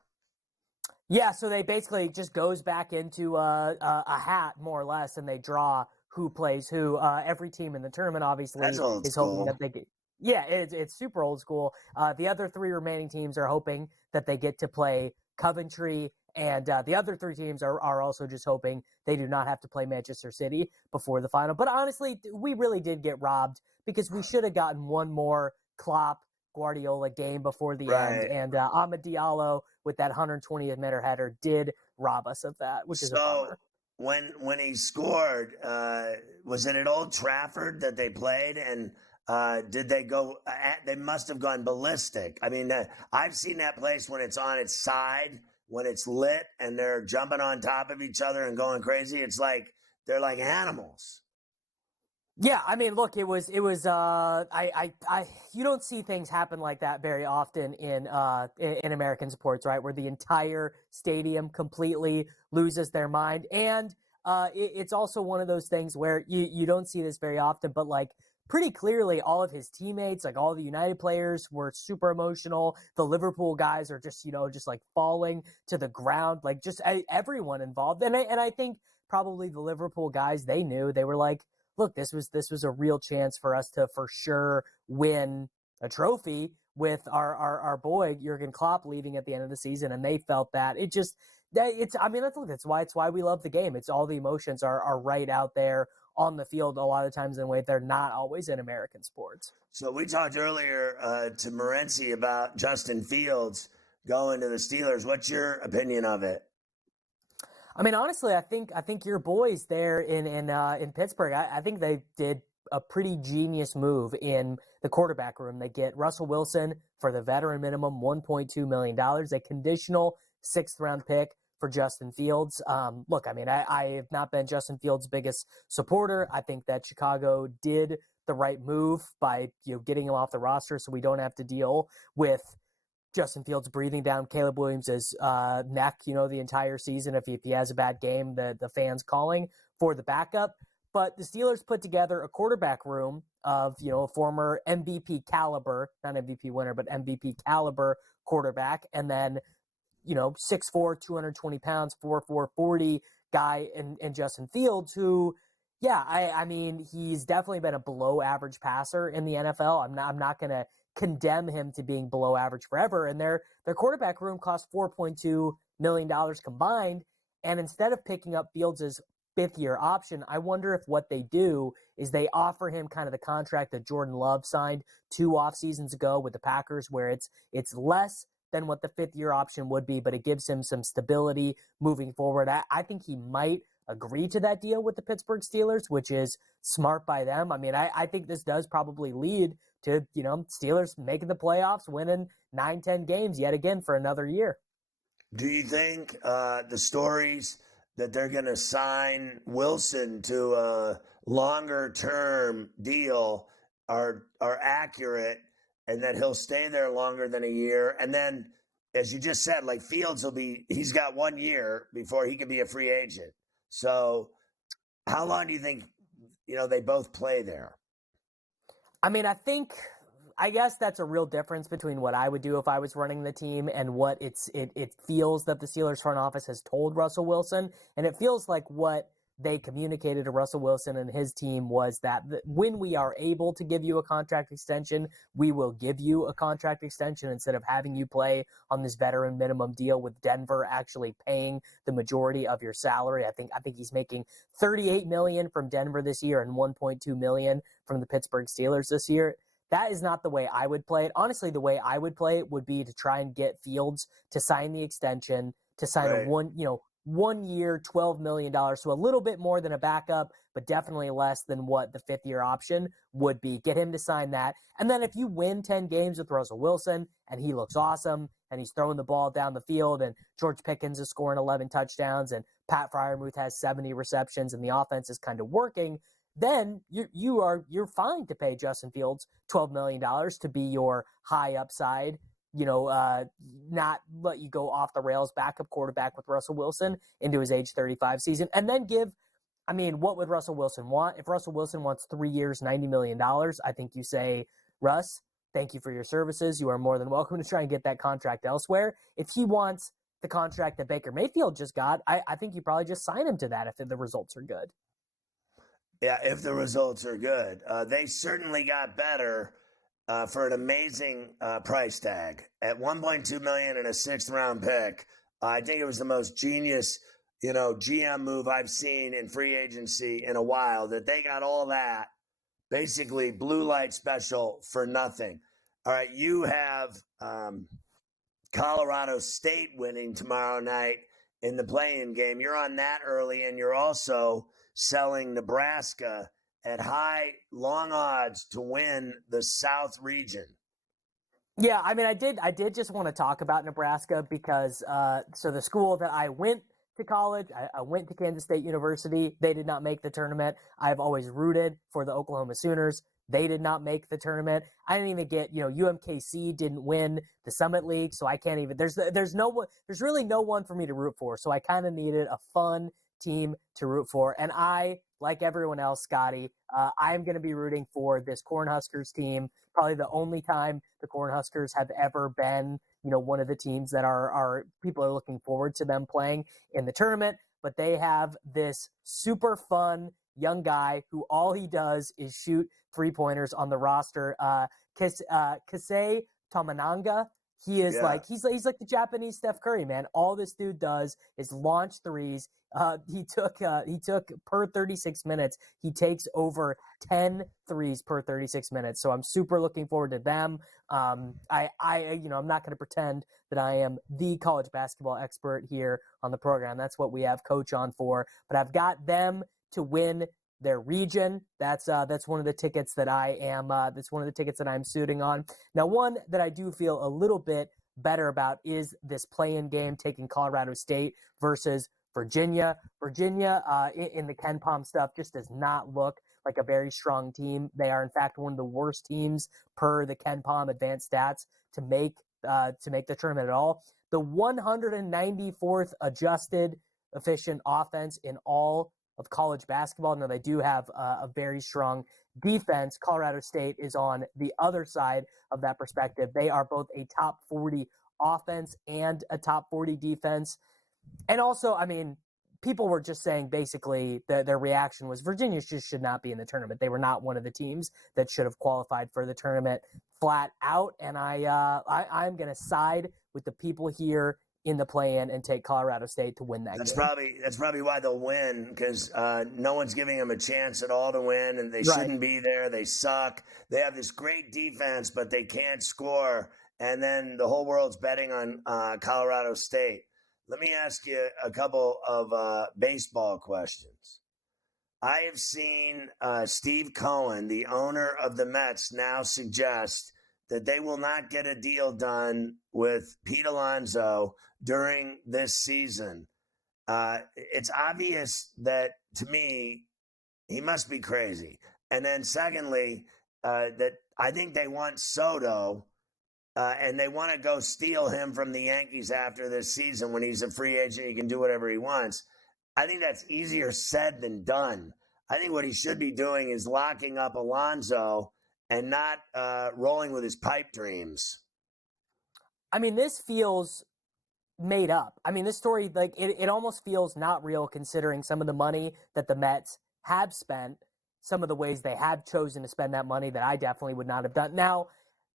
Yeah, so they basically just goes back into a hat, more or less, and they draw who plays who. Every team in the tournament, obviously, is hoping that they get. Yeah, it's super old school. The other three remaining teams are hoping that they get to play Coventry, and the other three teams are also just hoping they do not have to play Manchester City before the final. But honestly, we really did get robbed because we should have gotten one more Klopp Guardiola game before the end, and Amad Diallo with that 120th minute header did rob us of that, which is a bummer. When he scored, was it at Old Trafford that they played, and did they go? They must have gone ballistic. I mean, I've seen that place when it's on its side, when it's lit, and they're jumping on top of each other and going crazy. It's like they're like animals. Yeah, I mean, look, it was. You don't see things happen like that very often in American sports, right? Where the entire stadium completely loses their mind, and it's also one of those things where you don't see this very often, but like pretty clearly, all of his teammates, like all the United players, were super emotional. The Liverpool guys are just like falling to the ground, like just everyone involved, and I think probably the Liverpool guys, they knew, they were like, look, this was a real chance for us to for sure win a trophy with our boy Jurgen Klopp leaving at the end of the season, and they felt that. That's why we love the game. It's all the emotions are right out there on the field a lot of times in a way they're not always in American sports. So we talked earlier to Morency about Justin Fields going to the Steelers. What's your opinion of it? I mean, honestly, I think your boys there in Pittsburgh, I think they did a pretty genius move in the quarterback room. They get Russell Wilson for the veteran minimum, $1.2 million, a conditional 6th round pick for Justin Fields. Look, I mean, I have not been Justin Fields' biggest supporter. I think that Chicago did the right move by getting him off the roster so we don't have to deal with Justin Fields breathing down Caleb Williams' neck, the entire season. If he has a bad game, the fans calling for the backup. But the Steelers put together a quarterback room of, a former MVP caliber, not MVP winner, but MVP caliber quarterback. And then 6'4", 220 pounds, 4'4", 40 guy in Justin Fields, who, yeah, I mean, he's definitely been a below average passer in the NFL. I'm not going to condemn him to being below average forever. And their quarterback room costs $4.2 million combined. And instead of picking up Fields' fifth-year option, I wonder if what they do is they offer him kind of the contract that Jordan Love signed 2 off seasons ago with the Packers, where it's less than what the fifth-year option would be, but it gives him some stability moving forward. I think he might agree to that deal with the Pittsburgh Steelers, which is smart by them. I mean, I think this does probably lead to, Steelers making the playoffs, winning 9-10 games yet again for another year. Do you think the stories that they're going to sign Wilson to a longer-term deal are accurate, and that he'll stay there longer than a year? And then, as you just said, like Fields he's got 1 year before he can be a free agent. So how long do you think, they both play there? I mean, I guess that's a real difference between what I would do if I was running the team and what it feels that the Steelers front office has told Russell Wilson. And it feels like what they communicated to Russell Wilson and his team was that when we are able to give you a contract extension, we will give you a contract extension instead of having you play on this veteran minimum deal with Denver actually paying the majority of your salary. I think he's making $38 million from Denver this year and $1.2 million from the Pittsburgh Steelers this year. That is not the way I would play it. Honestly, the way I would play it would be to try and get Fields to sign the extension, to sign a 1 year, $12 million. So a little bit more than a backup, but definitely less than what the fifth-year option would be. Get him to sign that. And then if you win 10 games with Russell Wilson and he looks awesome and he's throwing the ball down the field and George Pickens is scoring 11 touchdowns and Pat Freiermuth has 70 receptions and the offense is kind of working, then you're fine to pay Justin Fields $12 million to be your high upside, not let you go off the rails backup quarterback with Russell Wilson into his age 35 season. And then what would Russell Wilson want? If Russell Wilson wants 3 years, $90 million, I think you say, Russ, thank you for your services. You are more than welcome to try and get that contract elsewhere. If he wants the contract that Baker Mayfield just got, I think you probably just sign him to that if the results are good. Yeah, if the results are good. They certainly got better for an amazing price tag. At $1.2 million and a 6th-round pick, I think it was the most genius, GM move I've seen in free agency in a while, that they got all that, basically blue light special for nothing. All right, you have Colorado State winning tomorrow night in the play-in game. You're on that early, and you're also selling Nebraska at long odds to win the South region. Yeah, I mean, I did just want to talk about Nebraska because so the school that I went to college, I went to Kansas State University. They did not make the tournament. I've always rooted for the Oklahoma Sooners. They did not make the tournament. I didn't even get, UMKC didn't win the Summit League, so I can't even. There's really no one for me to root for. So I kind of needed a fun team to root for. And I, like everyone else, Scotty, I'm going to be rooting for this Cornhuskers team. Probably the only time the Cornhuskers have ever been, one of the teams that are people are looking forward to them playing in the tournament. But they have this super fun young guy who all he does is shoot 3-pointers on the roster. Kasei Tominanga. He is he's like the Japanese Steph Curry, man. All this dude does is launch threes. He took per 36 minutes. He takes over 10 threes per 36 minutes. So I'm super looking forward to them. I'm not going to pretend that I am the college basketball expert here on the program. That's what we have Coach on for. But I've got them to win their region. That's one of the tickets that I am. That's one of the tickets that I'm suiting on. Now, one that I do feel a little bit better about is this play-in game taking Colorado State versus Virginia. Virginia in the Ken Pom stuff just does not look like a very strong team. They are in fact one of the worst teams per the Ken Pom advanced stats to make the tournament at all. The 194th adjusted efficient offense in all of college basketball. Now, they do have a very strong defense. Colorado State is on the other side of that perspective. They are both a top 40 offense and a top 40 defense. And also, I mean, people were just saying basically their reaction was Virginia just should not be in the tournament. They were not one of the teams that should have qualified for the tournament flat out. And I'm going to side with the people here in the play-in and take Colorado State to win that game. That's probably why they'll win, because no one's giving them a chance at all to win, and they shouldn't be there. They suck. They have this great defense, but they can't score. And then the whole world's betting on Colorado State. Let me ask you a couple of baseball questions. I have seen Steve Cohen, the owner of the Mets, now suggest that they will not get a deal done with Pete Alonso during this season. It's obvious that, to me, he must be crazy. And then secondly, that I think they want Soto, and they want to go steal him from the Yankees after this season when he's a free agent. He can do whatever he wants. I think that's easier said than done. I think what he should be doing is locking up Alonso and not rolling with his pipe dreams. I mean, this feels made up. I mean, this story, like, it almost feels not real considering some of the money that the Mets have spent, some of the ways they have chosen to spend that money that I definitely would not have done. Now,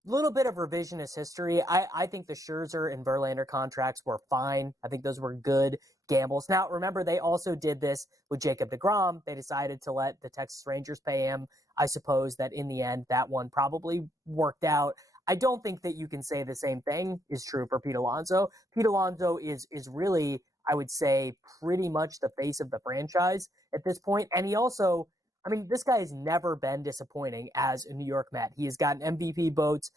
a little bit of revisionist history. I think the Scherzer and Verlander contracts were fine. I think those were good gambles. Now, remember, they also did this with Jacob deGrom. They decided to let the Texas Rangers pay him. I suppose that in the end, that one probably worked out. I don't think that you can say the same thing is true for Pete Alonso. Pete Alonso is really, I would say, pretty much the face of the franchise at this point. And he also, I mean, this guy has never been disappointing as a New York Met. He has gotten MVP votes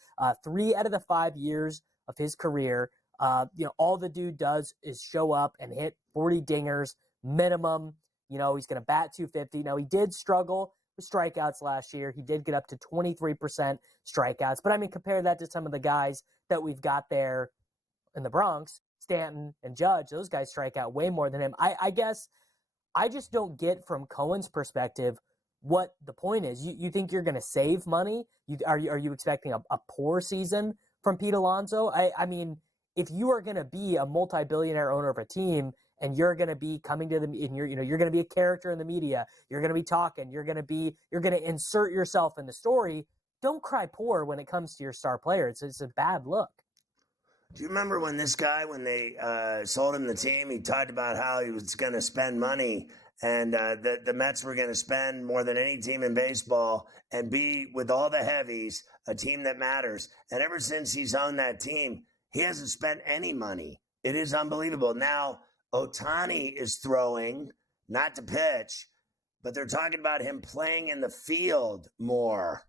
3 out of the 5 years of his career. All the dude does is show up and hit 40 dingers minimum. He's going to bat 250. Now, he did struggle with strikeouts last year. He did get up to 23% strikeouts. But, I mean, compare that to some of the guys that we've got there in the Bronx, Stanton and Judge. Those guys strike out way more than him. I guess I just don't get from Cohen's perspective what the point is. You think you're going to save money? Are you expecting a poor season from Pete Alonso? I mean, if you are going to be a multi-billionaire owner of a team and you're going to be coming to them and you're going to be a character in the media, you're going to be talking, you're going to insert yourself in the story, don't cry poor when it comes to your star player. It's a bad look. Do you remember when they sold him the team, he talked about how he was going to spend money and the Mets were going to spend more than any team in baseball and be, with all the heavies, a team that matters. And ever since he's owned that team, he hasn't spent any money. It is unbelievable. Now, Ohtani is throwing, not to pitch, but they're talking about him playing in the field more.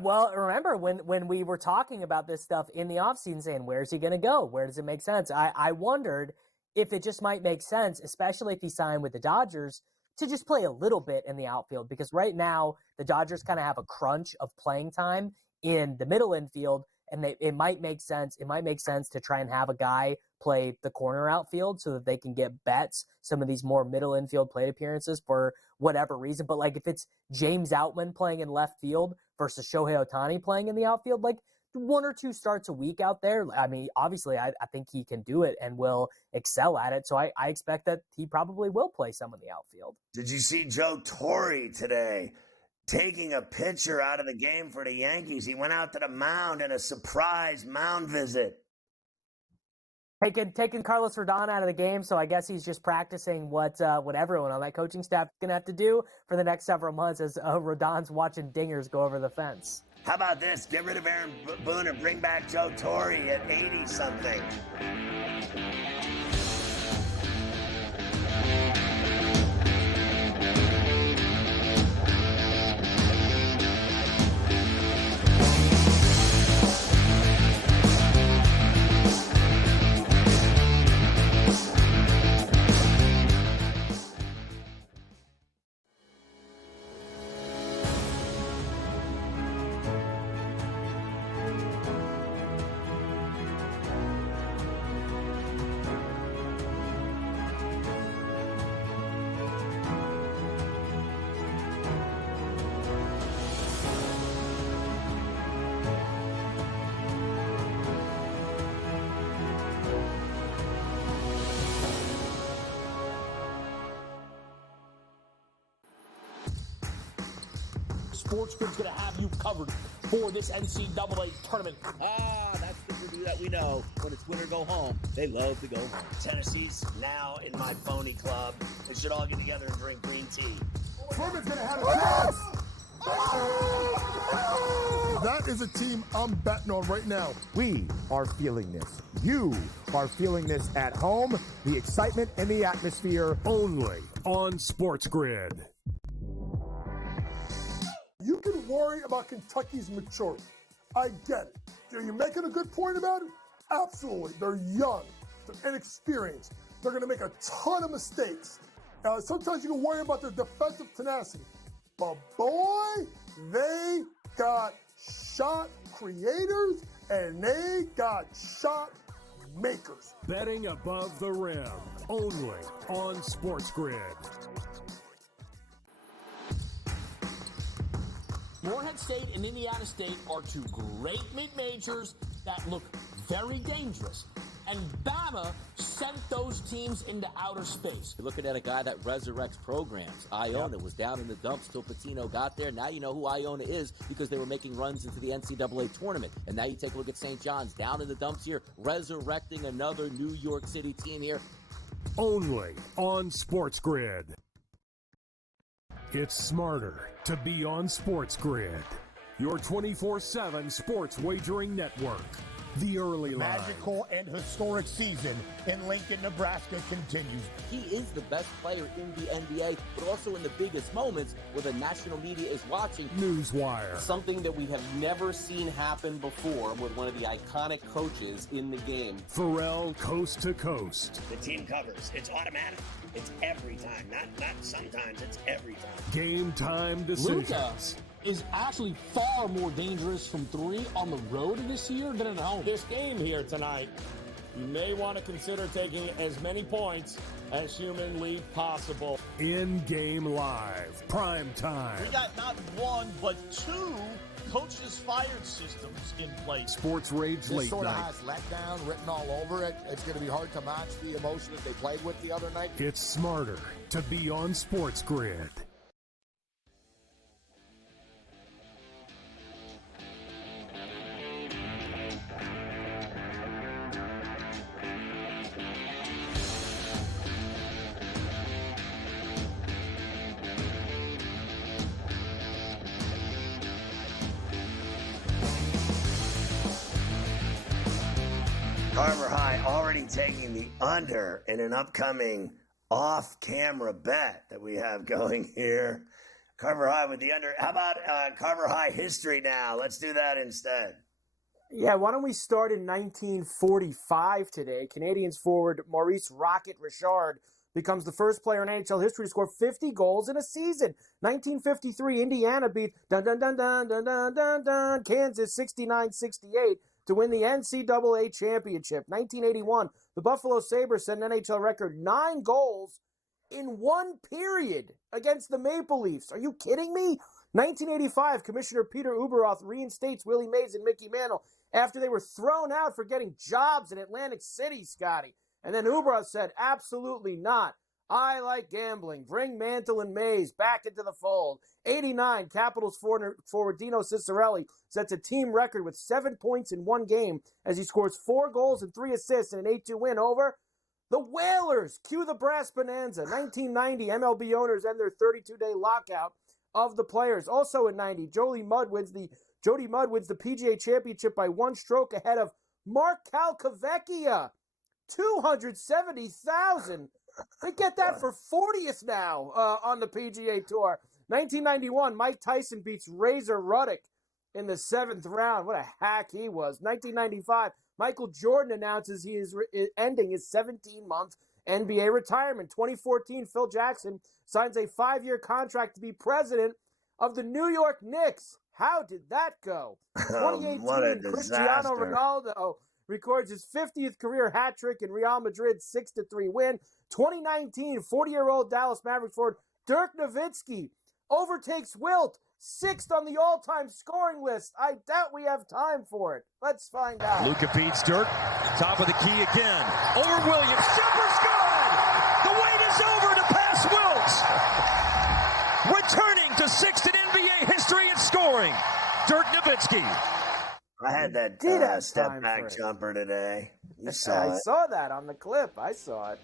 Well, remember when we were talking about this stuff in the offseason saying, where's he going to go? Where does it make sense? I wondered if it just might make sense, especially if he signed with the Dodgers, to just play a little bit in the outfield. Because right now, the Dodgers kind of have a crunch of playing time in the middle infield, and it might make sense. It might make sense to try and have a guy play the corner outfield so that they can get bets, some of these more middle infield plate appearances for whatever reason. But like if it's James Outman playing in left field versus Shohei Ohtani playing in the outfield, like 1 or 2 starts a week out there. I mean, obviously, I think he can do it and will excel at it. So I expect that he probably will play some in the outfield. Did you see Joe Torre today taking a pitcher out of the game for the Yankees? He went out to the mound in a surprise mound visit. Taking Carlos Rodon out of the game, so I guess he's just practicing what everyone on that coaching staff is going to have to do for the next several months as Rodon's watching dingers go over the fence. How about this? Get rid of Aaron Boone and bring back Joe Torre at 80-something. SportsGrid's going to have you covered for this NCAA tournament. That's the Purdue that we know. When it's win or go home, they love to go home. Tennessee's now in my phony club. They should all get together and drink green tea. Furman's going to have a chance. That is a team I'm betting on right now. We are feeling this. You are feeling this at home. The excitement and the atmosphere. Only on SportsGrid. You can worry about Kentucky's maturity. I get it. Are you making a good point about it? Absolutely. They're young. They're inexperienced. They're going to make a ton of mistakes. Sometimes you can worry about their defensive tenacity. But boy, they got shot creators and they got shot makers. Betting above the rim. Only on SportsGrid. Morehead State and Indiana State are two great mid-majors that look very dangerous. And Bama sent those teams into outer space. You're looking at a guy that resurrects programs. Iona was down in the dumps till Pitino got there. Now you know who Iona is because they were making runs into the NCAA tournament. And now you take a look at St. John's down in the dumps here, resurrecting another New York City team here. Only on SportsGrid. It's smarter to be on SportsGrid, your 24/7 sports wagering network. The early line. Magical and historic season in Lincoln, Nebraska continues. He is the best player in the NBA, but also in the biggest moments where the national media is watching. Newswire. Something that we have never seen happen before with one of the iconic coaches in the game. Ferrall coast to coast. The team covers. It's automatic. It's every time. Not sometimes. It's every time. Game time decisions. Luka is actually far more dangerous from three on the road this year than at home. This game here tonight, you may want to consider taking as many points as humanly possible. In-game live. Prime time. We got not one, but two coaches fired systems in place. Sports Rage This late sort of night. has letdown written all over it. It's going to be hard to match the emotion that they played with the other night. It's smarter to be on SportsGrid. Carver High already taking the under in an upcoming off-camera bet that we have going here. Carver High with the under. How about Carver High history now? Let's do that instead. Yeah, why don't we start in 1945 today? Canadians forward Maurice "Rocket" Richard becomes the first player in NHL history to score 50 goals in a season. 1953, Indiana beat Kansas 69-68 to win the NCAA championship. 1981, the Buffalo Sabres set an NHL record 9 goals in one period against the Maple Leafs. Are you kidding me? 1985, Commissioner Peter Ueberroth reinstates Willie Mays and Mickey Mantle after they were thrown out for getting jobs in Atlantic City, Scotty. And then Ueberroth said, absolutely not. I like gambling. Bring Mantle and Mays back into the fold. 89, Capitals forward Dino Ciccarelli sets a team record with 7 points in one game as he scores 4 goals and 3 assists in an 8-2 win over the Whalers. Cue the brass bonanza. 1990, MLB owners end their 32-day lockout of the players. Also in 90, Jody Mudd wins the PGA Championship by 1 stroke ahead of Mark Calcavecchia. 270,000. They get that for 40th now on the PGA Tour. 1991, Mike Tyson beats Razor Ruddock in the 7th round. What a hack he was. 1995, Michael Jordan announces he is ending his 17-month NBA retirement. 2014, Phil Jackson signs a 5-year contract to be president of the New York Knicks. How did that go? 2018, Cristiano Ronaldo records his 50th career hat trick in Real Madrid's 6-3 win. 2019, 40-year-old Dallas Mavericks forward Dirk Nowitzki overtakes Wilt, 6th on the all-time scoring list. I doubt we have time for it. Let's find out. Luka beats Dirk. Top of the key again. Over Williams. Jumper's good! The wait is over to pass Wilt. Returning to 6th in NBA history, it's scoring. Dirk Nowitzki. I had that Did have step time back for it. jumper today. You saw I it. saw that on the clip. I saw it.